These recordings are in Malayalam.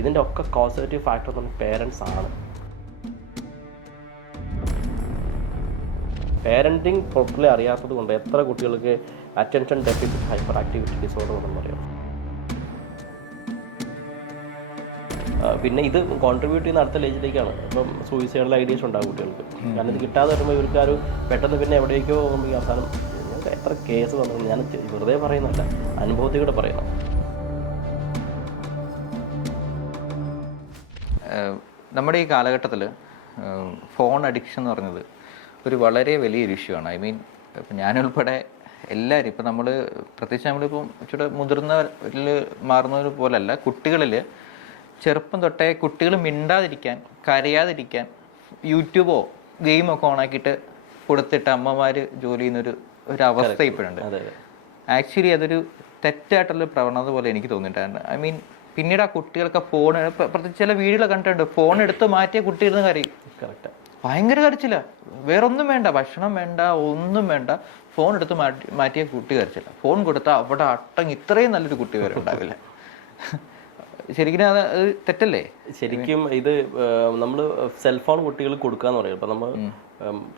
ഇതിന്റെ ഒക്കെ കോസേറ്റീവ് ഫാക്ടർ പറഞ്ഞാൽ പേരൻസ് ആണ്. പേരന്റിങ് പ്രോപ്പർലി അറിയാത്തത് കൊണ്ട് എത്ര കുട്ടികൾക്ക് attention deficit hyper activity disorder ഉണ്ടെന്ന് പറയാം പിന്നെ ഇത് കോൺട്രിബ്യൂട്ട് ചെയ്യുന്ന അടുത്ത ലേജിലേക്കാണ്. ഇപ്പം സൂയിസൈഡൽ ഐഡിയസ് ഉണ്ടാകും കുട്ടികൾക്ക്. കാരണം ഇത് കിട്ടാതെ വരുമ്പോൾ ഇവർക്ക് ആ ഒരു പെട്ടെന്ന് പിന്നെ എവിടേക്കോ അവസാനം. ഞങ്ങൾക്ക് എത്ര കേസ് വന്നു ഞാൻ വെറുതെ പറയുന്നല്ല അനുഭവത്തിലൂടെ പറയണം. ഏഹ് നമ്മുടെ ഈ കാലഘട്ടത്തിൽ ഫോൺ അഡിക്ഷൻ എന്ന് പറഞ്ഞത് ഒരു വളരെ വലിയൊരു ഇഷ്യൂ ആണ്. ഐ മീൻ ഇപ്പം ഞാനുൾപ്പെടെ എല്ലാവരും ഇപ്പം നമ്മൾ പ്രത്യേകിച്ച് നമ്മളിപ്പം ഇച്ചിരി മുതിർന്നവരിൽ മാറുന്നത് പോലല്ല കുട്ടികളിൽ ചെറുപ്പം തൊട്ടേ കുട്ടികൾ മിണ്ടാതിരിക്കാൻ കരയാതിരിക്കാൻ യൂട്യൂബോ ഗെയിമൊക്കെ ഓണാക്കിയിട്ട് കൊടുത്തിട്ട് അമ്മമാർ ജോലി ചെയ്യുന്നൊരു ഒരു അവസ്ഥ ഇപ്പോഴുണ്ട്. ആക്ച്വലി അതൊരു തെറ്റായിട്ടുള്ള പ്രവണത പോലെ എനിക്ക് തോന്നിയിട്ടുണ്ട്. ഐ മീൻ പിന്നീട് ആ കുട്ടികൾക്ക് ഫോൺ പ്രത്യേകിച്ച് ചില വീഡിയോകൾ കണ്ടിട്ടുണ്ട്. ഫോൺ എടുത്ത് മാറ്റിയ കുട്ടികൾ കരയും കറക്റ്റ് ഭയങ്കര കരച്ചില്ല വേറൊന്നും വേണ്ട ഭക്ഷണം വേണ്ട ഒന്നും വേണ്ട. ഫോൺ എടുത്ത് മാറ്റി മാറ്റിയ കുട്ടി കരച്ചില്ല ഫോൺ കൊടുത്താൽ അവിടെ അട്ടങ് ഇത്രയും നല്ലൊരു കുട്ടി വരെ ഉണ്ടാവില്ല. ശരിക്കും അത് തെറ്റല്ലേ? ശരിക്കും ഇത് നമ്മൾ സെൽഫോൺ കുട്ടികൾ കൊടുക്കാന്ന് പറയും. ഇപ്പം നമ്മൾ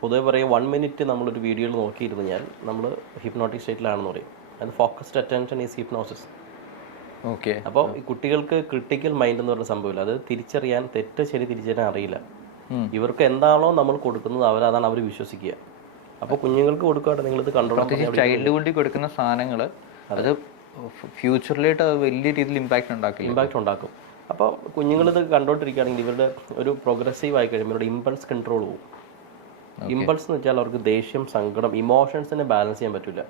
പൊതുവെ പറയും വൺ മിനിറ്റ് നമ്മളൊരു വീഡിയോയിൽ നോക്കിയിരുന്നു ഞാൻ നമ്മൾ ഹിപ്നോട്ടിക് സ്റ്റേറ്റിലാണെന്ന് പറയും. അത് focused attention is hypnosis okay. അപ്പോൾ ഈ കുട്ടികൾക്ക് ക്രിട്ടിക്കൽ മൈൻഡ് എന്ന് പറഞ്ഞ സംഭവമില്ല. അത് തിരിച്ചറിയാൻ തെറ്റ് ശരി തിരിച്ചറിയാൻ അറിയില്ല. ഇവർക്ക് എന്താണോ നമ്മൾ കൊടുക്കുന്നത് അവരതാണ് അവർ വിശ്വസിക്കുക. അപ്പോൾ കുഞ്ഞുങ്ങൾക്ക് കൊടുക്കുകയാണ് ഇത് കണ്ടോളാം ചൈൽഡ് ചൈൽഡ്ഹുഡിൽ കൊടുക്കുന്ന സാധനങ്ങൾ അത്. ഫ്യൂച്ചറിലായിട്ട് അത് വലിയ രീതിയിൽ ഇമ്പാക്റ്റ് ഉണ്ടാക്കില്ല. ഇമ്പാക്റ്റ് ഉണ്ടാക്കും. അപ്പോൾ കുഞ്ഞുങ്ങളിത് കണ്ടോണ്ടിരിക്കുകയാണെങ്കിൽ ഇവരുടെ ഒരു പ്രോഗ്രസീവ് ആയി കഴിയുമ്പോൾ ഇവരുടെ ഇമ്പൾസ് കൺട്രോൾ പോകും ഇമ്പൾസ് എന്ന് വെച്ചാൽ അവർക്ക് ദേഷ്യം സങ്കടം ഇമോഷൻസിനെ ബാലൻസ് ചെയ്യാൻ പറ്റില്ല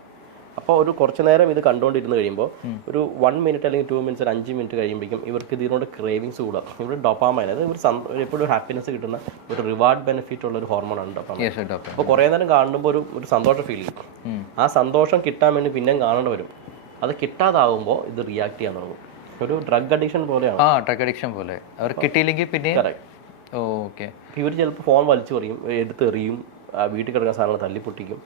അപ്പോൾ ഒരു കുറച്ച് നേരം ഇത് കണ്ടുകൊണ്ടിരുന്ന് കഴിയുമ്പോൾ ഒരു വൺ മിനിറ്റ് അല്ലെങ്കിൽ ടു മിനിറ്റ്സ് ഒരു അഞ്ച് മിനിറ്റ് കഴിയുമ്പോഴേക്കും ഇവർക്ക് ഇതിനോട് ക്രേവിങ്സ് കൂടാം ഇവിടെ ഡൊപ്പാമൈൻ അതായത് ഒരു എപ്പോഴും ഹാപ്പിനെസ് കിട്ടുന്ന ഒരു റിവാർഡ് ബെനിഫിറ്റ് ഉള്ള ഒരു ഹോർമോണാണ് ഡൊപ്പാമൈൻ യെസ് ഡോക്ടർ അപ്പോൾ കുറേ നേരം കാണുമ്പോൾ ഒരു ഒരു സന്തോഷം ഫീൽ ചെയ്യും. ആ സന്തോഷം കിട്ടാൻ വേണ്ടി പിന്നെയും കാണേണ്ടി വരും. അത് കിട്ടാതാവുമ്പോൾ ഇത് റിയാക്ട് ചെയ്യാൻ തുടങ്ങും. ഒരു ഡ്രഗ് അഡിക്ഷൻ പോലെയാണ്. ആ ഡ്രഗ് അഡിക്ഷൻ പോലെ. അവർ കിട്ടിയില്ലെങ്കിൽ പിന്നെ ഓക്കെ ഇവർ ചിലപ്പോൾ ഫോൺ വലിച്ചു എറിയും എടുത്തെറിയും വീട്ടിൽ കിടക്കുന്ന സാധനങ്ങൾ തല്ലിപ്പൊട്ടിക്കും.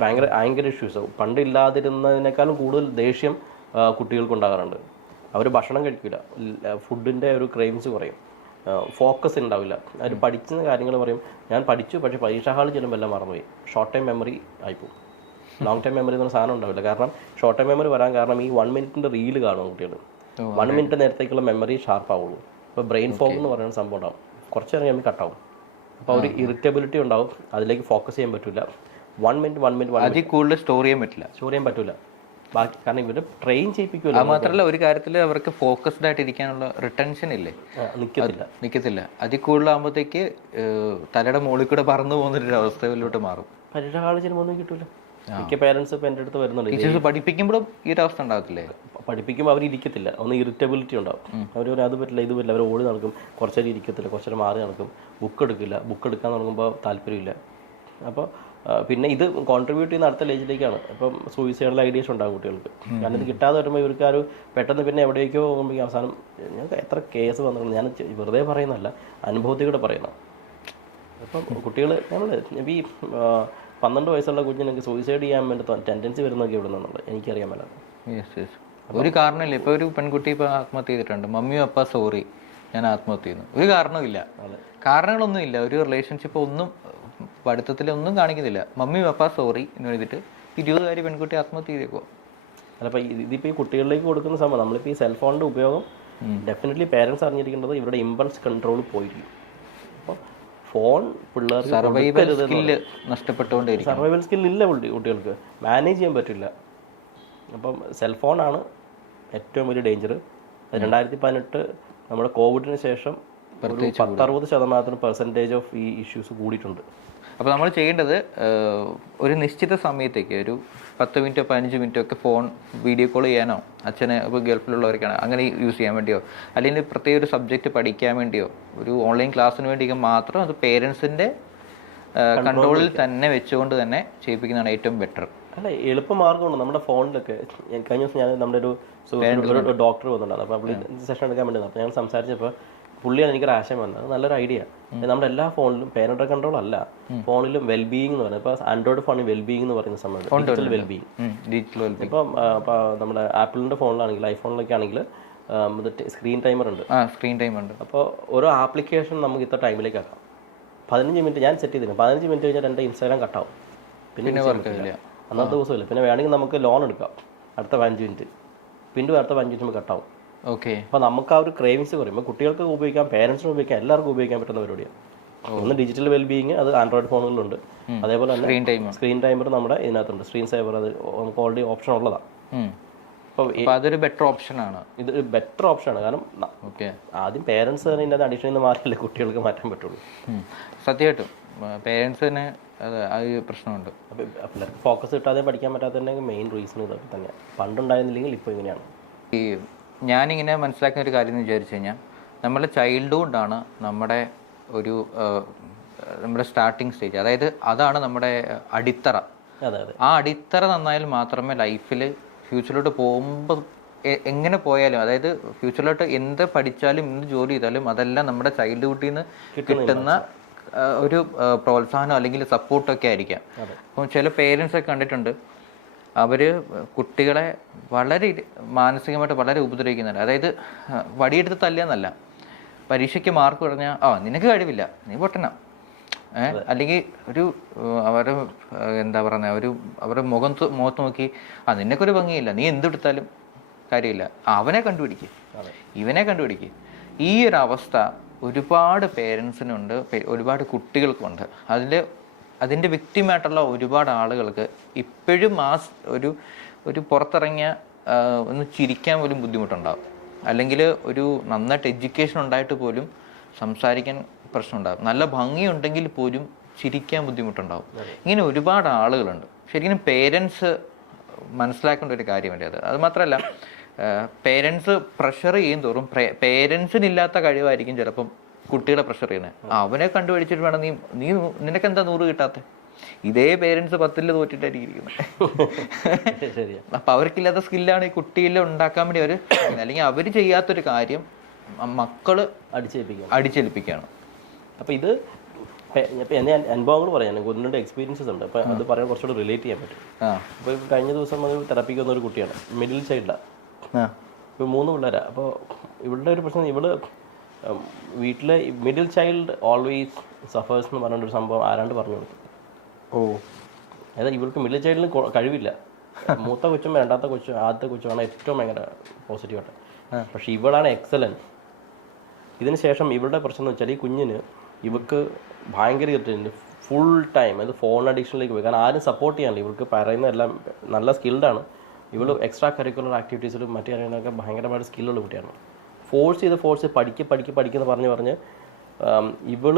ഭയങ്കര ഭയങ്കര ഇഷ്യൂസ് പണ്ട് ഇല്ലാതിരുന്നതിനേക്കാളും കൂടുതൽ ദേഷ്യം കുട്ടികൾക്കുണ്ടാകാറുണ്ട് കുട്ടികൾക്ക് ഉണ്ടാകാറുണ്ട്. അവർ ഭക്ഷണം കഴിക്കില്ല ഫുഡിന്റെ ഒരു ക്രെയിംസ് കുറയും. ഫോക്കസ് ഉണ്ടാവില്ല. അവർ പഠിക്കുന്ന കാര്യങ്ങൾ പറയും ഞാൻ പഠിച്ചു പക്ഷേ പരീക്ഷാ ഹാളിൽ ചെല്ലുമ്പോൾ എല്ലാം മറന്നുപോയി. ഷോർട്ട് ടൈം മെമ്മറി ആയിപ്പോവും. ലോങ് ടൈം മെമ്മറി എന്ന സാധനം ഉണ്ടാവില്ല. കാരണം ഷോർട്ട് ടൈം മെമ്മറി വരാൻ കാരണം ഈ വൺ മിനിറ്റിന്റെ റീൽ കാണും കുട്ടികൾ വൺ മിനിറ്റ് നേരത്തേക്കുള്ള മെമ്മറി ഷാർപ്പ് ആവുള്ളൂ. അപ്പോൾ ബ്രെയിൻ ഫോഗ് എന്ന് പറയുന്ന സംഭവം ഉണ്ടാവും. കുറച്ച് നേരം കഴിയുമ്പോൾ കട്ടാവും അപ്പോൾ ഒരു ഇറിറ്റബിലിറ്റി ഉണ്ടാവും. അതിലേക്ക് ഫോക്കസ് ചെയ്യാൻ പറ്റില്ല വൺ മിനിറ്റ് വൺ മിനിറ്റ് അതിൽ കൂടുതൽ സ്റ്റോർ ചെയ്യാൻ പറ്റില്ല. സ്റ്റോർ ചെയ്യാൻ പറ്റില്ല ബാക്കി കാരണം ഇവർ ട്രെയിൻ ചെയ്യിപ്പിക്കുമല്ലോ അത് മാത്രമല്ല ഒരു കാര്യത്തിൽ അവർക്ക് ഫോക്കസ്ഡ് ആയിട്ട് ഇരിക്കാനുള്ള റിട്ടൻഷൻ ഇല്ലേ? നിൽക്കത്തില്ല നിൽക്കത്തില്ല അതിൽ കൂടുതലാകുമ്പോഴത്തേക്ക് തലയുടെ മുകളിൽ കൂടെ പറന്നു പോകുന്നൊരു അവസ്ഥയിലോട്ട് മാറും. ഹാളിൽ ചെല്ലുമ്പോൾ ഒന്നും കിട്ടില്ല മിക്ക പേരൻസ് ഇപ്പം എന്റെ അടുത്ത് വരുന്നുണ്ട്. ടീച്ചേഴ്സ് പഠിപ്പിക്കുമ്പോഴും ഈ ഒരു അവസ്ഥ ഉണ്ടാകത്തില്ലേ? പഠിപ്പിക്കുമ്പോൾ അവർ ഇരിക്കത്തില്ല. ഒന്ന് ഇറിറ്റബിലിറ്റി ഉണ്ടാവും. അവർ പറയും അത് പറ്റില്ല ഇത് പറ്റില്ല. അവർ ഓടി നടക്കും. കുറച്ചേരം ഇരിക്കത്തില്ല. കുറച്ചേരം മാറി നടക്കും. ബുക്ക് എടുക്കില്ല. ബുക്ക് എടുക്കാൻ തുടങ്ങുമ്പോൾ താല്പര്യമില്ല. അപ്പോൾ പിന്നെ ഇത് കോൺട്രിബ്യൂട്ട് ചെയ്യുന്ന അടുത്ത ലേജിലേക്കാണ്. ഇപ്പം സൂയിസൈഡൽ ഐഡിയസ് ഉണ്ടാകും കുട്ടികൾക്ക്. കാരണം ഇത് കിട്ടാതെ വരുമ്പോൾ ഇവർക്ക് ആ ഒരു പെട്ടെന്ന് പിന്നെ എവിടേക്കോ പോകുമ്പോൾ അവസാനം ഞങ്ങൾക്ക് എത്ര കേസ് വന്നിട്ടുണ്ട്. ഞാൻ വെറുതെ പറയുന്നതല്ല അനുഭവത്തിലൂടെ പറയുന്നത് അപ്പം കുട്ടികൾ നമ്മൾ ഈ പന്ത്രണ്ട് വയസ്സുള്ള കുഞ്ഞിനൊക്കെ സൂയിസൈഡ് ചെയ്യാൻ വേണ്ടി ടെൻഡൻസി വരുന്നതൊക്കെ ഇവിടെ നിന്നുള്ളത് എനിക്കറിയാൻ മേല യെസ് യെസ് ഒരു കാരണമില്ല. ഇപ്പോൾ ഒരു പെൺകുട്ടി ഇപ്പോൾ ആത്മഹത്യ ചെയ്തിട്ടുണ്ട്. മമ്മിയും അപ്പ സോറി ഞാൻ ആത്മഹത്യ ചെയ്യുന്നു. ഒരു കാരണവുമില്ല. കാരണങ്ങളൊന്നും ഇല്ല ഒരു റിലേഷൻഷിപ്പ് ഒന്നും പഠിത്തത്തിലൊന്നും കാണിക്കുന്നില്ല. മമ്മി പപ്പ സോറി എന്ന് എഴുതിയിട്ട് ഇരുപതുകാരി പെൺകുട്ടി ആത്മഹത്യ ചെയ്തേക്കോ അല്ലപ്പോൾ ഇതിപ്പോൾ ഈ കുട്ടികളിലേക്ക് കൊടുക്കുന്ന സംഭവം നമ്മളിപ്പോൾ ഈ സെൽഫോണിന്റെ ഉപയോഗം ഡെഫിനറ്റ്ലി പേരൻസ് അറിഞ്ഞിരിക്കേണ്ടത് ഇവരുടെ ഇമ്പൾസ് കൺട്രോൾ പോയിരിക്കും. അപ്പോൾ ഫോൺ പിള്ളേർ സർവൈവൽ സ്കില്ല് സർവൈവൽ സ്കിൽ ഇല്ല കുട്ടി- കുട്ടികൾക്ക്. മാനേജ് ചെയ്യാൻ പറ്റില്ല. അപ്പം സെൽഫോണാണ് ഏറ്റവും വലിയ ഡേഞ്ചർ രണ്ടായിരത്തി പതിനെട്ട് നമ്മുടെ കോവിഡിന് ശേഷം ഒരു പത്തറുപത് ശതമാനത്തിന് പെർസെന്റേജ് ഓഫ് ഈ ഇഷ്യൂസ് കൂടിയിട്ടുണ്ട്. അപ്പോൾ നമ്മൾ ചെയ്യേണ്ടത് ഒരു നിശ്ചിത സമയത്തേക്ക് ഒരു പത്ത് മിനിറ്റോ പതിനഞ്ച് മിനിറ്റോ ഒക്കെ ഫോൺ വീഡിയോ കോൾ ചെയ്യാനോ അച്ഛനെ ഇപ്പോൾ ഗൾഫിലുള്ളവർക്കാണ് അങ്ങനെ യൂസ് ചെയ്യാൻ വേണ്ടിയോ അല്ലെങ്കിൽ പ്രത്യേക ഒരു സബ്ജക്റ്റ് പഠിക്കാൻ വേണ്ടിയോ ഒരു ഓൺലൈൻ ക്ലാസ്സിന് വേണ്ടിയൊക്കെ മാത്രം അത് പേരൻസിന്റെ കൺട്രോളിൽ തന്നെ വെച്ചുകൊണ്ട് തന്നെ ചെയ്യിപ്പിക്കുന്നതാണ് ഏറ്റവും ബെറ്റർ. അല്ല എളുപ്പമാർഗമുണ്ട് നമ്മുടെ ഫോണിലൊക്കെ. കഴിഞ്ഞ ദിവസം ഞാൻ നമ്മുടെ ഒരു ഒരു ഡോക്ടർ വന്നിട്ടുണ്ടായിരുന്നു. അപ്പോൾ സെഷൻ എടുക്കാൻ വേണ്ടി അപ്പോൾ ഞാൻ സംസാരിച്ചപ്പോൾ പുള്ളിയാണ് എനിക്കൊരു ആശയം വന്നത് നല്ലൊരു ഐഡിയ. നമ്മുടെ എല്ലാ ഫോണിലും പേരന്റ് കൺട്രോൾ അല്ല. ഫോണിലും വെൽബീയിങ് എന്ന് പറയുന്നത്. ഇപ്പോൾ ആൻഡ്രോയിഡ് ഫോണിൽ വെൽബീയിങ് എന്ന് പറയുന്ന സമയത്ത് ഡിജിറ്റൽ വെൽബീയിങ് ഇപ്പം നമ്മുടെ ആപ്പിളിന്റെ ഫോണിലാണെങ്കിൽ ഐഫോണിലൊക്കെ ആണെങ്കിൽ സ്ക്രീൻ ടൈമർ ഉണ്ട്. സ്ക്രീൻ ടൈം ഉണ്ട്. അപ്പോൾ ഓരോ ആപ്ലിക്കേഷൻ നമുക്ക് ഇത്ര ടൈമിലേക്ക് ആക്കാം. പതിനഞ്ച് മിനിറ്റ് ഞാൻ സെറ്റ് ചെയ്തിരുന്നു. പതിനഞ്ച് മിനിറ്റ് കഴിഞ്ഞാൽ എന്റെ ഇൻസ്റ്റാഗ്രാം കട്ടാവും പിന്നെ അന്നത്തെ ദിവസമില്ല. പിന്നെ വേണമെങ്കിൽ നമുക്ക് ലോൺ എടുക്കാം. അടുത്ത പതിനഞ്ച് മിനിറ്റ് പിന്നെ അടുത്ത പതിനഞ്ച് മിനിറ്റ് കട്ടാവും ഓക്കെ അപ്പോൾ നമുക്ക് ആ ഒരു ക്രേവിങ്സ് കുറയുമ്പോൾ കുട്ടികൾക്ക് ഉപയോഗിക്കാം പേരൻസിനും ഉപയോഗിക്കാം എല്ലാവർക്കും ഉപയോഗിക്കാൻ പറ്റുന്ന പരിപാടിയാണ് ഒന്ന് ഡിജിറ്റൽ വെൽബീയിങ് അത് ആൻഡ്രോയിഡ് ഫോണുകളിലുണ്ട് അതേപോലെ തന്നെ സ്ക്രീൻ ടൈമർ സ്ക്രീൻ ടൈമർ നമ്മുടെ ഇതിനകത്തുണ്ട്. സ്ക്രീൻ സൈബർ അത് നമുക്ക് ഓൾറെഡി ഓപ്ഷൻ ഉള്ളതാണ് അപ്പോൾ അപ്പൊ അതൊരു ബെറ്റർ ഓപ്ഷൻ ആണ്. ഇത് ബെറ്റർ ഓപ്ഷനാണ് കാരണം ഓക്കെ ആദ്യം പേരൻസ് തന്നെ ഇതിന്റെ അഡീഷനിൽ നിന്ന് മാറിയല്ലേ കുട്ടികൾക്ക് മാറ്റാൻ പറ്റുള്ളൂ. സത്യമായിട്ടും. അത് ആ ഒരു പ്രശ്നമുണ്ട്. അപ്പോൾ പിള്ളേർക്ക് ഫോക്കസ് കിട്ടാതെ പഠിക്കാൻ പറ്റാത്തതിന്റെ മെയിൻ റീസൺ ഇതൊക്കെ തന്നെയാണ് പണ്ടുണ്ടായിരുന്നില്ലെങ്കിൽ ഇപ്പോൾ ഇങ്ങനെയാണ്. ഈ ഞാനിങ്ങനെ മനസ്സിലാക്കുന്ന ഒരു കാര്യം എന്ന് വിചാരിച്ചു കഴിഞ്ഞാൽ നമ്മുടെ ചൈൽഡ്ഹുഡാണ് നമ്മുടെ ഒരു നമ്മുടെ സ്റ്റാർട്ടിങ് സ്റ്റേജ് അതായത് അതാണ് നമ്മുടെ അടിത്തറ. ആ അടിത്തറ നന്നായാൽ മാത്രമേ ലൈഫിൽ ഫ്യൂച്ചറിലോട്ട് പോകുമ്പോൾ എങ്ങനെ പോയാലും അതായത് ഫ്യൂച്ചറിലോട്ട് എന്ത് പഠിച്ചാലും എന്ത് ജോലി ചെയ്താലും അതെല്ലാം നമ്മുടെ ചൈൽഡ്ഹുഡിൽ നിന്ന് കിട്ടുന്ന ഒരു പ്രോത്സാഹനം അല്ലെങ്കിൽ സപ്പോർട്ടൊക്കെ ആയിരിക്കാം. അപ്പം ചില പേരൻസ് ഒക്കെ കണ്ടിട്ടുണ്ട് അവർ കുട്ടികളെ വളരെ മാനസികമായിട്ട് വളരെ ഉപദ്രവിക്കുന്നുണ്ട്. അതായത് വടിയെടുത്ത് തല്ലിയെന്നല്ല പരീക്ഷയ്ക്ക് മാർക്ക് പറഞ്ഞാൽ ആ നിനക്ക് കഴിവില്ല നീ പൊട്ടണം ഏഹ് അല്ലെങ്കിൽ ഒരു അവരെ എന്താ പറയുക ഒരു അവരുടെ മുഖം മുഖത്ത് നോക്കി ആ നിനക്കൊരു ഭംഗിയില്ല നീ എന്തെടുത്താലും കാര്യമില്ല. അവനെ കണ്ടുപിടിക്കുക ഇവനെ കണ്ടുപിടിക്കുക ഈ ഒരു അവസ്ഥ ഒരുപാട് പേരൻസിനുണ്ട് ഒരുപാട് കുട്ടികൾക്കുണ്ട്. അതിൽ അതിന്റെ വ്യക്തിമായിട്ടുള്ള ഒരുപാട് ആളുകൾക്ക് ഇപ്പോഴും ആ ഒരു ഒരു പുറത്തിറങ്ങിയ ഒന്ന് ചിരിക്കാൻ പോലും ബുദ്ധിമുട്ടുണ്ടാകും അല്ലെങ്കിൽ ഒരു നന്നായിട്ട് എഡ്യൂക്കേഷൻ ഉണ്ടായിട്ട് പോലും സംസാരിക്കാൻ പ്രശ്നമുണ്ടാകും നല്ല ഭംഗിയുണ്ടെങ്കിൽ പോലും ചിരിക്കാൻ ബുദ്ധിമുട്ടുണ്ടാകും ഇങ്ങനെ ഒരുപാട് ആളുകളുണ്ട്. ശരിക്കും പേരൻസ് മനസ്സിലാക്കേണ്ട ഒരു കാര്യമല്ലേ അത്? അതുമാത്രമല്ല പേരൻസ് പ്രഷർ ചെയ്യും തോറും പേരൻസിനില്ലാത്ത കഴിവായിരിക്കും ചിലപ്പം കുട്ടികളെ പ്രഷർ ചെയ്യുന്നത് അവനെ കണ്ടുപിടിച്ചിട്ട് വേണം നീ നീ നിനക്ക് എന്താ നൂറ് കിട്ടാത്ത? ഇതേ പേരൻസ് പത്തിൽ തോറ്റിട്ടായിരിക്കും. ഇരിക്കുന്നത് അപ്പൊ അവർക്കില്ലാത്ത സ്കില്ലാണ് ഈ കുട്ടിയിൽ ഉണ്ടാക്കാൻ വേണ്ടി അവർ അല്ലെങ്കിൽ അവർ ചെയ്യാത്തൊരു കാര്യം മക്കൾ അടിച്ചേൽപ്പിക്കുക അടിച്ചേൽപ്പിക്കുകയാണ് അപ്പൊ ഇത് ഇപ്പൊ എന്നെ അനുഭവങ്ങൾ പറയാൻ എനിക്ക് ഒന്ന് രണ്ട് എക്സ്പീരിയൻസസ് ഉണ്ട്. അപ്പോൾ അത് പറയാൻ കുറച്ചുകൂടി റിലേറ്റ് ചെയ്യാൻ പറ്റും. അപ്പൊ അപ്പോൾ കഴിഞ്ഞ ദിവസം അത് തെറപ്പിക്ക് വന്ന ഒരു കുട്ടിയാണ്. മിഡിൽ സൈഡിലാണ് ആ. ഇപ്പോൾ മൂന്ന് പിള്ളേരാണ് അപ്പോൾ ഇവളുടെ ഒരു പ്രശ്നം ഇവൾ ഉം, വീട്ടിലെ മിഡിൽ ചൈൽഡ് ഓൾവേസ് സഫേഴ്സ് എന്ന് പറഞ്ഞൊരു സംഭവം ആരാണ്ട് പറഞ്ഞു കൊടുത്തു. ഓ. അതായത് ഇവർക്ക് മിഡിൽ ചൈൽഡിന് കഴിവില്ല. മൂത്ത കൊച്ചും രണ്ടാമത്തെ കൊച്ചും ആദ്യത്തെ കൊച്ചുമാണ് ഏറ്റവും ഭയങ്കര പോസിറ്റീവായിട്ട് പക്ഷെ ഇവളാണ് എക്സലന്റ് ഇതിന് ശേഷം ഇവളുടെ പ്രശ്നം എന്ന് വെച്ചാൽ ഈ കുഞ്ഞിന് ഇവർക്ക് ഭയങ്കര ഇറിറ്റേറ്റ് ഫുൾ ടൈം അത് ഫോൺ അഡിക്ഷനിലേക്ക് പോയി. കാരണം ആരും സപ്പോർട്ട് ചെയ്യാനില്ല. ഇവർക്ക് പറയുന്നതെല്ലാം നല്ല സ്കിൽഡാണ് ഇവൾ എക്സ്ട്രാ കരിക്കുലർ ആക്ടിവിറ്റീസിലും മറ്റു കാര്യങ്ങളൊക്കെ ഭയങ്കരമായിട്ട് സ്കില്ലുള്ള കുട്ടിയാണ്. ഫോഴ്സ് ചെയ്ത് ഫോഴ്സ് ചെയ്ത് പഠിക്കുക പഠിക്കുക പഠിക്കുന്ന പറഞ്ഞ് പറഞ്ഞ് ഇവൾ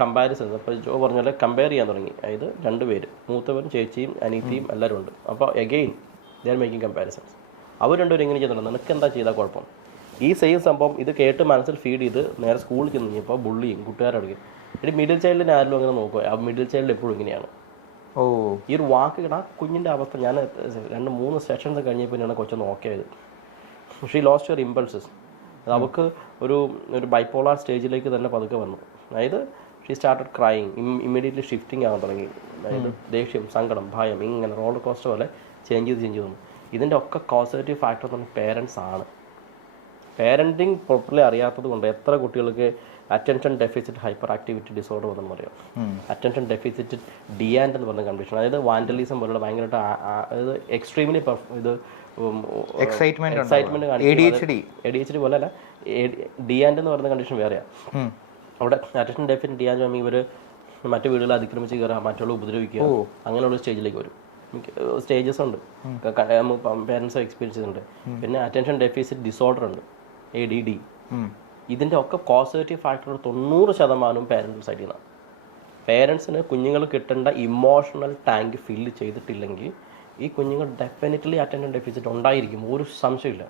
കമ്പാരിസൺ അപ്പോൾ ജോ പറഞ്ഞ പോലെ കമ്പയർ ചെയ്യാൻ തുടങ്ങി. അതായത് രണ്ട് പേര് മൂത്തവരും ചേച്ചിയും അനീത്തിയും എല്ലാവരും ഉണ്ട്. അപ്പോൾ again they are making comparisons അവർ രണ്ടുപേരും എങ്ങനെ ചെയ്യുന്നുണ്ട് നിനക്ക് എന്താ ചെയ്താൽ കുഴപ്പം? ഈ സെയിം സംഭവം ഇത് കേട്ട് മനസ്സിൽ ഫീഡ് ചെയ്ത് നേരെ സ്കൂളിൽ ചെന്ന് കഴിഞ്ഞപ്പോൾ ബുള്ളിയും കൂട്ടുകാരടുക്കും ഇനി മിഡിൽ ചൈൽഡിനെ ആരെങ്കിലും അങ്ങനെ നോക്കുക ആ മിഡിൽ ചൈൽഡ് എപ്പോഴും ഇങ്ങനെയാണ്. ഓ. ഈ ഒരു വാക്ക് ആ കുഞ്ഞിന്റെ അവസ്ഥ. ഞാൻ രണ്ട് മൂന്ന് സെഷൻസ് കഴിഞ്ഞപ്പോൾ കൊച്ചൊന്ന് ഓക്കെ ആയത്. ഷീ ലോസ്റ്റ് യുവർ ഇമ്പൾസസ് അത് അവൾക്ക് ഒരു ഒരു ബൈപ്പോളാർ സ്റ്റേജിലേക്ക് തന്നെ പതുക്കെ വന്നു. അതായത് she started crying immediately shifting ആകാൻ തുടങ്ങി. അതായത് ദേഷ്യം സങ്കടം ഭയം ഇങ്ങനെ റോളർ കോസ്റ്റർ പോലെ ചേഞ്ച് ചെയ്ത് ചേഞ്ച് ചെയ്ത് വന്നു. ഇതിന്റെ ഒക്കെ കോസേറ്റീവ് ഫാക്ടർ എന്ന് പറഞ്ഞാൽ പേരൻസ് ആണ്. പേരന്റിങ് പ്രോപ്പർലി അറിയാത്തത് കൊണ്ട് എത്ര കുട്ടികൾക്ക് attention deficit hyper activity disorder വന്നെന്ന് പറയാം അറ്റൻഷൻ ഡെഫിസിറ്റ് ഡിയാൻഡ് എന്ന് പറഞ്ഞ കണ്ടീഷൻ അതായത് വാൻഡലിസം പോലുള്ള ഭയങ്കരമായിട്ട് അതായത് എക്സ്ട്രീംലി ഇത് excitement A D H D A D D പോലെ അല്ല ഡിയാൻഡ് എന്ന് പറയുന്ന കണ്ടീഷൻ വേറെയാണ് അവിടെ അറ്റൻഷൻ ഡെഫിസിറ്റ് ഡി ആൻഡ് ഇവർ മറ്റു വീടുകളെ അതിക്രമിച്ച് കയറുക മറ്റുള്ള ഉപദ്രവിക്കുക. അങ്ങനെയുള്ള സ്റ്റേജിലേക്ക് വരും. സ്റ്റേജസ് ഉണ്ട്. പേരൻസ് എക്സ്പീരിയൻസ് ചെയ്തിട്ടുണ്ട് പിന്നെ അറ്റൻഷൻ ഡെഫിസിറ്റ് ഡിസോർഡർ ഉണ്ട്. എ ഡി ഡി ഇതിന്റെ ഒക്കെ പോസിറ്റീവ് ഫാക്ടർ തൊണ്ണൂറ് ശതമാനവും പേരൻസ് സൈഡിൽ നിന്നാണ് പേരൻസിന് കുഞ്ഞുങ്ങൾ കിട്ടേണ്ട ഇമോഷണൽ ടാങ്ക് ഫില്ല് ചെയ്തിട്ടില്ലെങ്കിൽ ഈ കുഞ്ഞുങ്ങൾ ഡെഫിനറ്റ്ലി അറ്റൻഷൻ ഡെഫിസിറ്റ് ഉണ്ടായിരിക്കും ഒരു സംശയമില്ല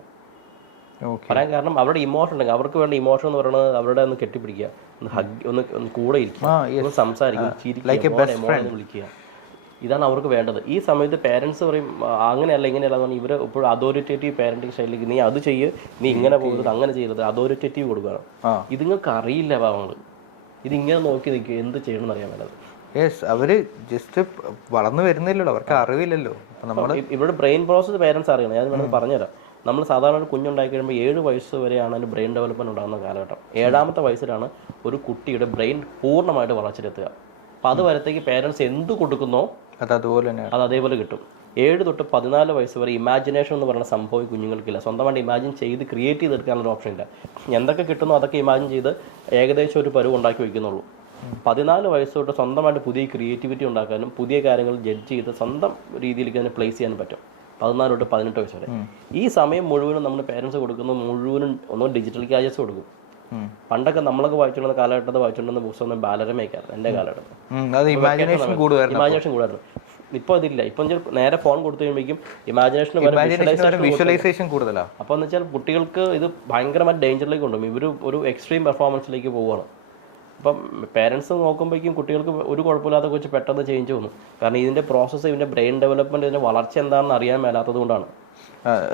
പറയാൻ കാരണം അവരുടെ ഇമോഷൻ ഉണ്ടെങ്കിൽ അവർക്ക് വേണ്ട ഇമോഷൻ എന്ന് പറയുന്നത് അവരുടെ ഒന്ന് കെട്ടിപ്പിടിക്കുക ഒന്ന് ഹഗ് ഒന്ന് ഒന്ന് കൂടെ ഇരിക്കുക ഒന്ന് സംസാരിക്കുക ചിരിക്കുക വിളിക്കുക. ഇതാണ് അവർക്ക് വേണ്ടത്. ഈ സമയത്ത് പേരൻസ് പറയും "ആ, അങ്ങനെയല്ല ഇങ്ങനെയല്ല എന്ന് പറഞ്ഞാൽ ഇവർ ഇപ്പോഴും അതോറിറ്റേറ്റീവ് പാരന്റിങ് ശൈലിക്ക് നീ അത് ചെയ്യ് നീ ഇങ്ങനെ പോകരുത് അങ്ങനെ ചെയ്യരുത് അതോറിറ്റേറ്റീവ് കൊടുക്കണം ഇതിങ്ങൾക്ക് അറിയില്ല പാവങ്ങൾ ഇതിങ്ങനെ നോക്കി നിൽക്കുക എന്ത് ചെയ്യണമെന്ന് അറിയാൻ വേണ്ടത് യെസ് അവർ ജസ്റ്റ് വളർന്നു വരുന്നില്ലല്ലോ അവർക്ക് അറിവില്ലല്ലോ. നമ്മൾ ഇവിടെ ബ്രെയിൻ പ്രോസസ് പേരൻസ് അറിയണം. ഞാൻ വേണമെങ്കിൽ പറഞ്ഞുതരാം. നമ്മൾ സാധാരണ ഒരു കുഞ്ഞുണ്ടാക്കി കഴിയുമ്പോൾ ഏഴ് വയസ്സ് വരെയാണ് അതിന് ബ്രെയിൻ ഡെവലപ്മെന്റ് ഉണ്ടാകുന്ന കാലഘട്ടം. ഏഴാമത്തെ വയസ്സിലാണ് ഒരു കുട്ടിയുടെ ബ്രെയിൻ പൂർണമായിട്ട് വളർച്ചയിലെത്തുക. അപ്പോൾ അത് വരത്തേക്ക് പേരൻസ് എന്ത് കൊടുക്കുന്നോ അത് അതുപോലെ തന്നെ അത് അതേപോലെ കിട്ടും. ഏഴ് തൊട്ട് പതിനാല് വയസ്സ് വരെ ഇമാജിനേഷൻ എന്ന് പറയുന്ന സംഭവം കുഞ്ഞുങ്ങൾക്കില്ല. സ്വന്തമായിട്ട് ഇമാജിൻ ചെയ്ത് ക്രിയേറ്റ് ചെയ്തെടുക്കാനുള്ള ഓപ്ഷൻ ഇല്ല. എന്തൊക്കെ കിട്ടുന്നോ അതൊക്കെ ഇമാജിൻ ചെയ്ത് ഏകദേശം ഒരു പരുവ് ഉണ്ടാക്കി വയ്ക്കുന്നുള്ളൂ. പതിനാല് വയസ്സ് തൊട്ട് സ്വന്തമായിട്ട് പുതിയ ക്രിയേറ്റിവിറ്റി ഉണ്ടാക്കാനും പുതിയ കാര്യങ്ങൾ ജഡ്ജ് ചെയ്ത് സ്വന്തം രീതിയിലേക്ക് തന്നെ പ്ലേസ് ചെയ്യാനും പറ്റും. പതിനാല് തൊട്ട് പതിനെട്ട് വയസ്സ് വരെ. ഈ സമയം മുഴുവനും നമ്മുടെ പേരൻസ് കൊടുക്കുന്ന മുഴുവനും ഒന്നും ഡിജിറ്റൽ ക്യാജസ് കൊടുക്കും. പണ്ടൊക്കെ നമ്മളൊക്കെ വായിച്ചുകൊണ്ടിരുന്ന കാലഘട്ടത്തിൽ വായിച്ചുകൊണ്ടിരുന്ന പുസ്തകം ബാലരമയൊക്കെയായിരുന്നു എന്റെ കാലഘട്ടത്തിൽ. ഇമാജിനേഷൻ കൂടുതലായിരുന്നു ഇമാജിനേഷൻ അതില്ല. ഇപ്പം നേരെ ഫോൺ കൊടുത്തു കഴിയുമ്പോഴേക്കും ഇമാജിനേഷൻ വിഷ്വലൈസേഷൻ അപ്പോൾ എന്ന് വെച്ചാൽ കുട്ടികൾക്ക് ഇത് ഭയങ്കരമായിട്ട് ഡേഞ്ചറിലേക്ക് കൊണ്ടുപോകും. ഇവർ ഒരു എക്സ്ട്രീം പെർഫോമൻസിലേക്ക് പോവുകയാണ്. അപ്പം പേരൻസ് നോക്കുമ്പോഴേക്കും കുട്ടികൾക്ക് ഒരു കുഴപ്പമില്ലാത്ത കൊച്ച് പെട്ടെന്ന് ചേഞ്ച് വന്നു. കാരണം ഇതിന്റെ പ്രോസസ്സ് ഇതിന്റെ ബ്രെയിൻ ഡെവലപ്മെന്റ് ഇതിന്റെ വളർച്ച എന്താണെന്ന് അറിയാൻ മേലാത്തത് കൊണ്ടാണ്.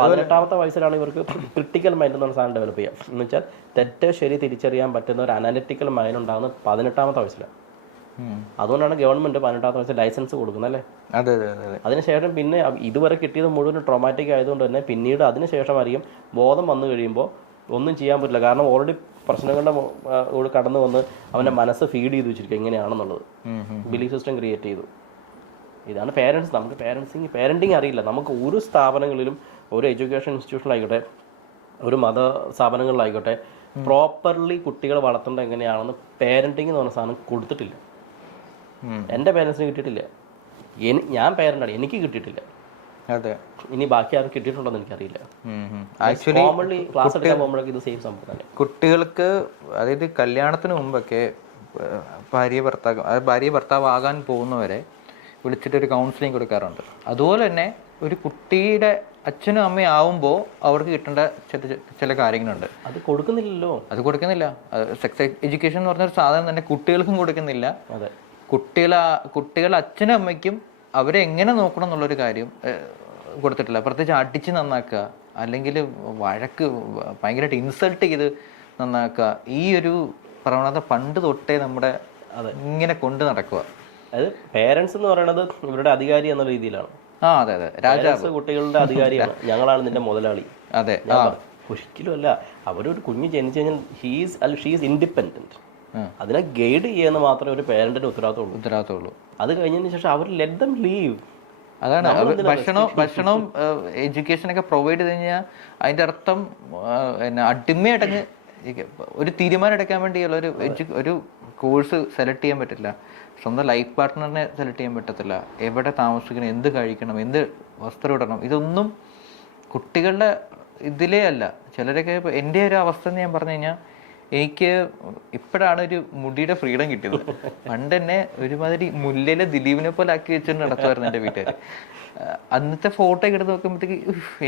പതിനെട്ടാമത്തെ വയസ്സിലാണ് ഇവർക്ക് ക്രിട്ടിക്കൽ മൈൻഡ് എന്ന് പറഞ്ഞ സാധനം ഡെവലപ്പ് ചെയ്യുക. എന്ന് വെച്ചാൽ തെറ്റ് ശരി തിരിച്ചറിയാൻ പറ്റുന്ന ഒരു അനാലിറ്റിക്കൽ മൈൻഡ് ഉണ്ടാകുന്ന പതിനെട്ടാമത്തെ വയസ്സിലാണ്. അതുകൊണ്ടാണ് ഗവൺമെന്റ് പതിനെട്ടാമത്തെ വയസ്സിൽ ലൈസൻസ് കൊടുക്കുന്നത് അല്ലേ? അതെ അതെ അതെ അതെ. അതിനുശേഷം പിന്നെ ഇതുവരെ കിട്ടിയത് മുഴുവൻ ട്രോമാറ്റിക് ആയതുകൊണ്ട് തന്നെ പിന്നീട് അതിനുശേഷം അറിയും ബോധം വന്നു കഴിയുമ്പോൾ ഒന്നും ചെയ്യാൻ പറ്റില്ല. കാരണം ഓൾറെഡി പ്രശ്നങ്ങളുടെ കൂടെ കടന്നു വന്ന് അവന്റെ മനസ്സ് ഫീഡ് ചെയ്ത് വെച്ചിരിക്കുക എങ്ങനെയാണെന്നുള്ളത്. ബിലീഫ് സിസ്റ്റം ക്രിയേറ്റ് ചെയ്തു. ഇതാണ് പേരൻസ് നമുക്ക് പേരൻസിങ് പേരന്റിങ് അറിയില്ല. നമുക്ക് ഒരു സ്ഥാപനങ്ങളിലും ഒരു എഡ്യൂക്കേഷൻ ഇൻസ്റ്റിറ്റ്യൂഷനിലായിക്കോട്ടെ ഒരു മത സ്ഥാപനങ്ങളിലായിക്കോട്ടെ പ്രോപ്പർലി കുട്ടികളെ വളർത്തേണ്ടത് എങ്ങനെയാണെന്ന് പേരന്റിങ് എന്ന് പറഞ്ഞ സാധനം കൊടുത്തിട്ടില്ല. എന്റെ പേരൻസിന് കിട്ടിയിട്ടില്ല. ഞാൻ പേരന്റാണ് എനിക്ക് കിട്ടിയിട്ടില്ല. അതെ. ഇനി ബാക്കി ആരും കിട്ടിയിട്ടുണ്ടോന്ന് എനിക്കറിയില്ല. ആക്ച്വലി കോമൺലി ക്ലാസ് എടുക്കാൻ പോകുമ്പോഴൊക്കെ ഇത് സെയിം സംഭവം തന്നെ. കുട്ടികൾക്ക് അതായത് കല്യാണത്തിന് മുമ്പൊക്കെ ഭാര്യ ഭർത്താവ് ഭാര്യ ഭർത്താവ് ആകാൻ പോകുന്നവരെ വിളിച്ചിട്ട് ഒരു കൗൺസിലിംഗ് കൊടുക്കാറുണ്ട്. അതുപോലെ തന്നെ ഒരു കുട്ടിയുടെ അച്ഛനും അമ്മയും ആവുമ്പോൾ അവർക്ക് കിട്ടേണ്ട ചില ചില കാര്യങ്ങളുണ്ട്. അത് കൊടുക്കുന്നില്ലല്ലോ. അത് കൊടുക്കുന്നില്ല. സെക്സ് എഡ്യൂക്കേഷൻ എന്ന് പറഞ്ഞ ഒരു സാധനം തന്നെ കുട്ടികൾക്കും കൊടുക്കുന്നില്ല. അതെ. കുട്ടികളെ കുട്ടികളുടെ അച്ഛനും അമ്മയ്ക്കും അവരെ എങ്ങനെ നോക്കണം എന്നുള്ളൊരു കാര്യം കൊടുത്തിട്ടില്ല. പ്രത്യേകിച്ച് അടിച്ച് നന്നാക്കുക അല്ലെങ്കിൽ വഴക്ക് ഭയങ്കരമായിട്ട് ഇൻസൾട്ട് ചെയ്ത് നന്നാക്കുക ഈ ഒരു പ്രവണത പണ്ട് തൊട്ടേ നമ്മുടെ അത്. ഇങ്ങനെ കൊണ്ട് നടക്കുക. അതായത് പേരൻസ് എന്ന് പറയുന്നത് ഇവരുടെ അധികാരി എന്ന രീതിയിലാണ്. ആ അതെ അതെ. രാജാവ്. കുട്ടികളുടെ അധികാരിയാണ്. ഞങ്ങളാണ് നിന്റെ മുതലാളി. അതെ ഒരിക്കലും അല്ല. അവരൊരു കുഞ്ഞ് ജനിച്ചു കഴിഞ്ഞാൽ ഹീസ് അല്ല ഷീസ് ഇൻഡിപെൻഡന്റ്. അതിനെ ഗൈഡ് ചെയ്യാന്ന് മാത്രമേ ഒരു പേരന്റിന്റെ ഉത്തരവാദിത്തമുള്ളൂ ഉത്തരവാദിത്തമുള്ളൂ അത് കഴിഞ്ഞതിന് ശേഷം അവർ ലെറ്റ് ദം ലീവ് അതാണ് ഭക്ഷണവും ഭക്ഷണവും എഡ്യൂക്കേഷൻ ഒക്കെ പ്രൊവൈഡ് ചെയ്ത് കഴിഞ്ഞാൽ അതിന്റെ അർത്ഥം പിന്നെ അടിമയടങ്ങ് ഒരു തീരുമാനം എടുക്കാൻ വേണ്ടിയുള്ള ഒരു ഒരു കോഴ്സ് സെലക്ട് ചെയ്യാൻ പറ്റില്ല. സ്വന്തം ലൈഫ് പാർട്ട്ണറിനെ സെലക്ട് ചെയ്യാൻ പറ്റത്തില്ല. എവിടെ താമസിക്കണം എന്ത് കഴിക്കണം എന്ത് വസ്ത്രം ഇടണം ഇതൊന്നും കുട്ടികളുടെ ഇതിലേ അല്ല. ചിലരൊക്കെ എന്റെ ഒരു അവസ്ഥ എന്ന് ഞാൻ പറഞ്ഞു കഴിഞ്ഞാൽ എനിക്ക് ഇപ്പോഴാണ് ഒരു മുടിയുടെ ഫ്രീഡം കിട്ടിയത്. പണ്ട് തന്നെ ഒരുമാതിരി മുല്ലിലെ ദിലീപിനെ പോലെ ആക്കി വെച്ചിട്ട് നടത്തുമായിരുന്നു എന്റെ വീട്ടിൽ അന്നത്തെ ഫോട്ടോ എടുത്ത് നോക്കുമ്പോഴത്തേക്ക്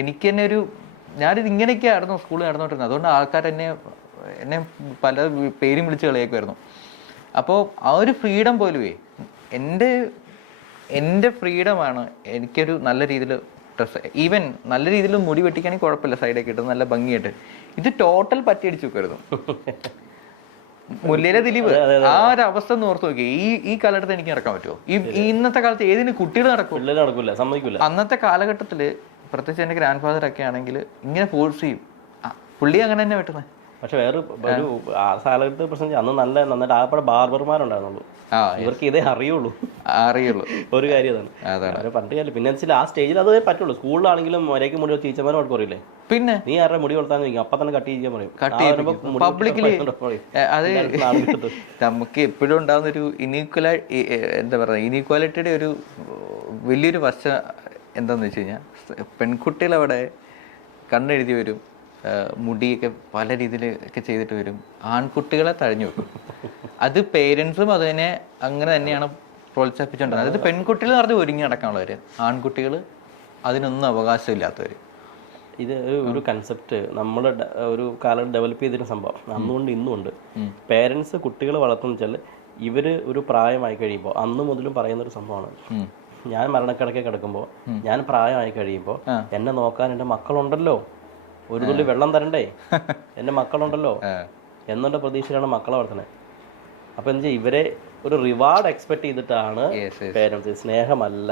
എനിക്ക് തന്നെ ഒരു ഞാനിത് ഇങ്ങനെയൊക്കെയായിരുന്നു സ്കൂളിൽ നടന്നുകൊണ്ടിരുന്നത്. അതുകൊണ്ട് ആൾക്കാർ എന്നെ എന്നെ പല പേരും വിളിച്ച് കളിയാക്കുമായിരുന്നു. അപ്പോൾ ആ ഒരു ഫ്രീഡം പോലുമേ എന്റെ എന്റെ ഫ്രീഡമാണ് എനിക്കൊരു നല്ല രീതിയിൽ ഡ്രസ്സ് ഈവൻ നല്ല രീതിയിൽ മുടി വെട്ടിക്കാണെങ്കിൽ കുഴപ്പമില്ല സൈഡൊക്കെ ഇട്ട് നല്ല ഭംഗിയായിട്ട്. ഇത് ടോട്ടൽ പറ്റിയടിച്ച് വെക്കരുത്. മുല്ലയിലെ ദിലീപ് ആ ഒരു അവസ്ഥ ഒന്ന് ഓർത്ത് നോക്കി ഈ ഈ കാലഘട്ടത്തിൽ എനിക്ക് നടക്കാൻ പറ്റുമോ? ഈ ഇന്നത്തെ കാലത്ത് ഏതിന് കുട്ടികൾ നടക്കും? പിള്ളേർ നടക്കൂല സമ്മതിക്കൂല. അന്നത്തെ കാലഘട്ടത്തിൽ പ്രത്യേകിച്ച് എന്റെ ഗ്രാൻഡ് ഫാദർ ഒക്കെ ആണെങ്കിൽ ഇങ്ങനെ ഫോഴ്സ് ചെയ്യും. പുള്ളി അങ്ങനെ തന്നെ വെട്ടുന്നത്. പക്ഷെ വേറെ ഒരു ആ കാലഘട്ടത്തിൽ പ്രശ്നം അന്ന് നല്ല നന്നായിട്ട് ആകപ്പാടെ ബാർബർമാരുണ്ടായിരുന്നുള്ളൂ. ഇവർക്ക് ഇതേ അറിയുള്ളൂ. അറിയുള്ളൂ. ഒരു കാര്യം അതാണ്. പണ്ട് കാലം പിന്നെ വെച്ചാൽ ആ സ്റ്റേജിൽ അതേ പറ്റുള്ളൂ. സ്കൂളിലാണെങ്കിലും ഒരേക്ക് മുടി ടീച്ചർമാരും അവർക്ക് അറിയില്ലേ പിന്നെ? നീ ആരുടെ മുടി വളർത്താൻ ചോദിക്കും. അപ്പൊ തന്നെ കട്ട് ചെയ്യാൻ പറയും. കട്ട് അത്. നമുക്ക് എപ്പോഴും ഉണ്ടാകുന്ന ഒരു ഇനീക്വല എന്താ പറയുക ഇനീക്വാലിറ്റിയുടെ ഒരു വലിയൊരു വശം എന്താന്ന് വെച്ച് കഴിഞ്ഞാൽ പെൺകുട്ടികൾ അവിടെ കണ്ണെഴുതി വരും. മുടിയൊക്കെ പല രീതിയിൽ ഒക്കെ ചെയ്തിട്ട് വരും. ആൺകുട്ടികളെ തഴഞ്ഞു വെക്കും. അത് പേരൻസും അതിനെ അങ്ങനെ തന്നെയാണ് പ്രോത്സാഹിപ്പിച്ചുകൊണ്ടിരുന്നത് അതായത് പെൺകുട്ടികൾ പറഞ്ഞ് ഒരുങ്ങി നടക്കാനുള്ളവര് ആൺകുട്ടികൾ അതിനൊന്നും അവകാശമില്ലാത്തവര്. ഇത് ഒരു- കൺസെപ്റ്റ് നമ്മൾ ഒരു കാലം ഡെവലപ്പ് ചെയ്തിരുന്ന സംഭവം. അന്നുകൊണ്ട് ഇന്നും ഉണ്ട് പേരൻസ് കുട്ടികളെ വളർത്തുന്ന വെച്ചാൽ ഇവർ ഒരു പ്രായമായി കഴിയുമ്പോൾ അന്ന് മുതലും പറയുന്ന ഒരു സംഭവമാണ് ഞാൻ മരണക്കിടക്കെ കിടക്കുമ്പോൾ ഞാൻ പ്രായമായി കഴിയുമ്പോൾ എന്നെ നോക്കാൻ എന്റെ മക്കളുണ്ടല്ലോ. ഒരു തുള്ളി വെള്ളം തരണ്ടേ? എന്റെ മക്കളുണ്ടല്ലോ. എന്നുള്ള പ്രതീക്ഷയിലാണ് മക്കളെ വളർത്തുന്നത് അപ്പൊ എന്താ ഇവരെ ഒരു റിവാർഡ് എക്സ്പെക്ട് ചെയ്തിട്ടാണ്. പേരൻസ് സ്നേഹമല്ല.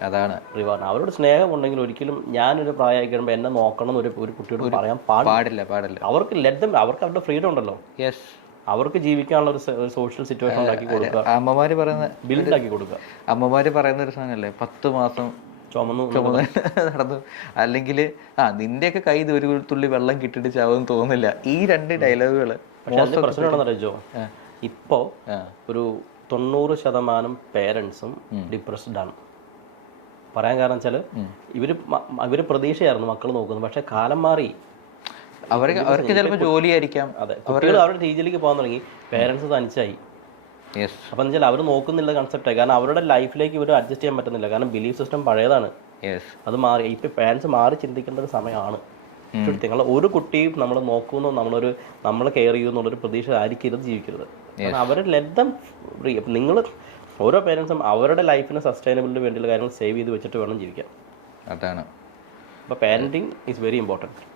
അതാണ്. റിവാർഡ് അവരോട് സ്നേഹം ഉണ്ടെങ്കിൽ ഒരിക്കലും ഞാനൊരു പ്രായമായി കഴിയുമ്പോൾ എന്നെ നോക്കണം എന്ന് ഒരു കുട്ടിയോട് പറയാൻ പാടില്ല. പാടില്ല അവർക്ക് ലഡ്ഡം അവർക്ക് അവരുടെ ഫ്രീഡം ഉണ്ടല്ലോ. യെസ് അവർക്ക് ജീവിക്കാനുള്ള ഒരു സോഷ്യൽ സിറ്റുവേഷൻ ഉണ്ടാക്കി കൊടുക്കുക. അമ്മമാര് പറയുന്ന ബിൽഡ് ആക്കി കൊടുക്കുക. അമ്മമാര് പറയുന്ന ഒരു സാധനല്ലേ? പത്ത് മാസം ചുമന്നു നടന്നു. അല്ലെങ്കിൽ ആ നിന്റെയൊക്കെ കൈ ഒരു തുള്ളി വെള്ളം കിട്ടിയിട്ട് ചാവും തോന്നുന്നില്ല. ഈ രണ്ട് ഡയലോഗുകൾ പ്രശ്നമാണെന്നറിയോ ഇപ്പോ ഒരു തൊണ്ണൂറ് ശതമാനം പേരൻസും ഡിപ്രസ്ഡ് ആണ്. പറയാൻ കാരണം വെച്ചാൽ ഇവർ അവർ ഇവർ പ്രതീക്ഷയായിരുന്നു മക്കൾ നോക്കുന്നത് പക്ഷെ കാലം മാറി. അവർക്ക് അവർക്ക് ചിലപ്പോൾ ജോലിയായിരിക്കാം. അതെ കുട്ടികൾ അവരുടെ രീതിയിലേക്ക് പോകാൻ തുടങ്ങി. പേരൻസ് തനിച്ചായി. അപ്പം എന്ന് വെച്ചാൽ അവർ നോക്കുന്നില്ല കൺസെപ്റ്റായി കാരണം അവരുടെ ലൈഫിലേക്ക് ഇവർ അഡ്ജസ്റ്റ് ചെയ്യാൻ പറ്റുന്നില്ല. കാരണം ബിലീഫ് സിസ്റ്റം പഴയതാണ്. അത് മാറി. ഇപ്പം പാരൻസ് മാറി ചിന്തിക്കേണ്ട ഒരു സമയമാണ്. നിങ്ങൾ ഒരു കുട്ടിയും നമ്മൾ നോക്കുന്നു നമ്മളൊരു നമ്മൾ കെയർ ചെയ്യുന്നു എന്നുള്ളൊരു പ്രതീക്ഷ ആയിരിക്കരുത് ജീവിക്കരുത്. അവർ ലബ്ധം നിങ്ങൾ ഓരോ പേരൻസും അവരുടെ ലൈഫിന് സസ്റ്റൈനബിളിന് വേണ്ടിയുള്ള കാര്യങ്ങൾ സേവ് ചെയ്ത് വെച്ചിട്ട് വേണം ജീവിക്കാൻ. അതാണ്. അപ്പോൾ പാരന്റിങ് ഈസ് വെരി ഇമ്പോർട്ടന്റ്